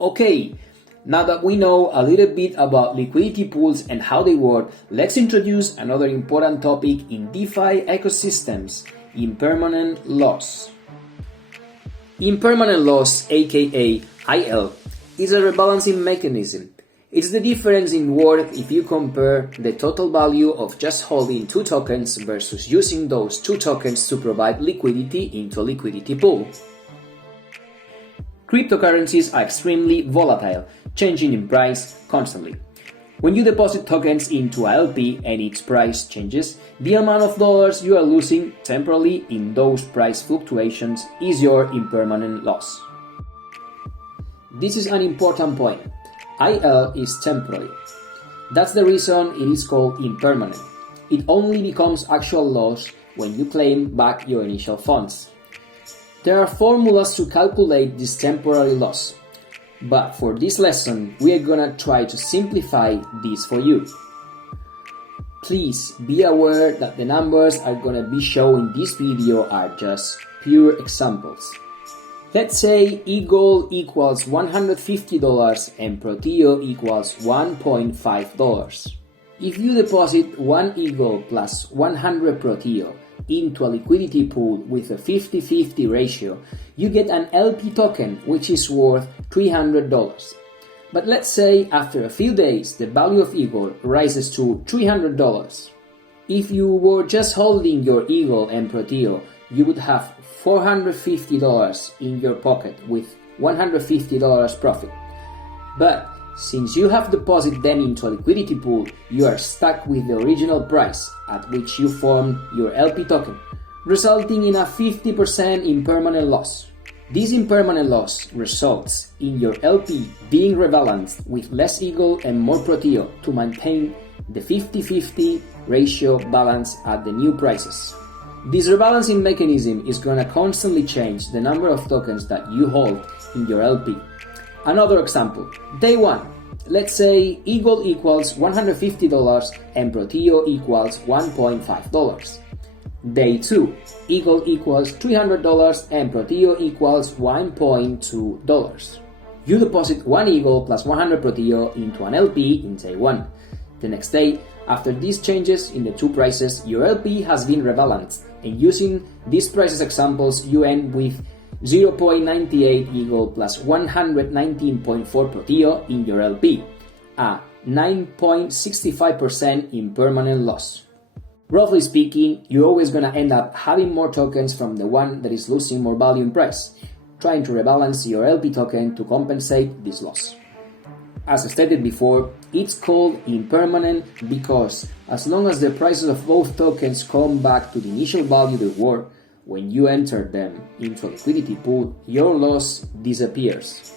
Okay, now that we know a little bit about liquidity pools and how they work, let's introduce another important topic in DeFi ecosystems, impermanent loss. Impermanent loss, aka IL, is a rebalancing mechanism. It's the difference in worth if you compare the total value of just holding two tokens versus using those two tokens to provide liquidity into a liquidity pool. Cryptocurrencies are extremely volatile, changing in price constantly. When you deposit tokens into a LP and its price changes, the amount of dollars you are losing temporarily in those price fluctuations is your impermanent loss. This is an important point. IL is temporary. That's the reason it is called impermanent. It only becomes actual loss when you claim back your initial funds. There are formulas to calculate this temporary loss, but for this lesson, we are gonna try to simplify this for you. Please be aware that the numbers I'm gonna be showing in this video are just pure examples. Let's say Eagle equals $150 and Proteo equals $1.5. If you deposit 1 Eagle plus 100 Proteo into a liquidity pool with a 50-50 ratio, you get an LP token which is worth $300. But let's say after a few days the value of Eagle rises to $300. If you were just holding your Eagle and Proteo, you would have $450 in your pocket with $150 profit. But since you have deposited them into a liquidity pool, you are stuck with the original price at which you formed your LP token, resulting in a 50% impermanent loss. This impermanent loss results in your LP being rebalanced with less Eagle and more Proteo to maintain the 50-50 ratio balance at the new prices. This rebalancing mechanism is gonna constantly change the number of tokens that you hold in your LP. Another example, day 1, let's say Eagle equals $150 and Proteo equals $1.5. Day 2, Eagle equals $300 and Proteo equals $1.2. You deposit 1 Eagle plus 100 Proteo into an LP in day 1. The next day, after these changes in the two prices, your LP has been rebalanced, and using these prices examples, you end with 0.98 Eagle plus 119.4 Proteo in your LP, a 9.65% impermanent loss. Roughly speaking, you're always gonna end up having more tokens from the one that is losing more value in price, trying to rebalance your LP token to compensate this loss. As I stated before, it's called impermanent because as long as the prices of both tokens come back to the initial value they were when you entered them into a liquidity pool, your loss disappears.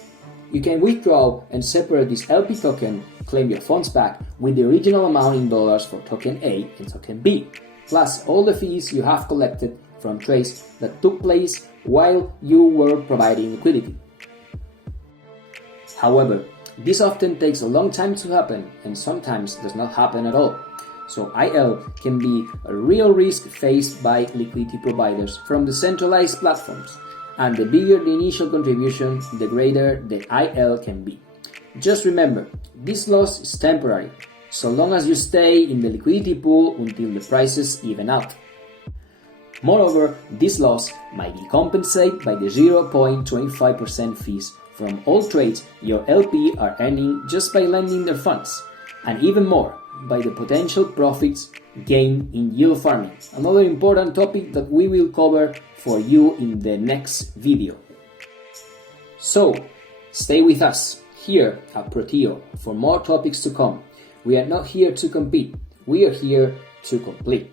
You can withdraw and separate this LP token, claim your funds back with the original amount in dollars for token A and token B, plus all the fees you have collected from trades that took place while you were providing liquidity. However, this often takes a long time to happen and sometimes does not happen at all. So IL can be a real risk faced by liquidity providers from the centralized platforms, and the bigger the initial contribution, the greater the IL can be. Just remember, this loss is temporary, so long as you stay in the liquidity pool until the prices even out. Moreover, this loss might be compensated by the 0.25% fees from all trades your LP are earning just by lending their funds, and even more by the potential profits gained in yield farming, another important topic that we will cover for you in the next video. So, stay with us here at Proteo for more topics to come. We are not here to compete, we are here to complete.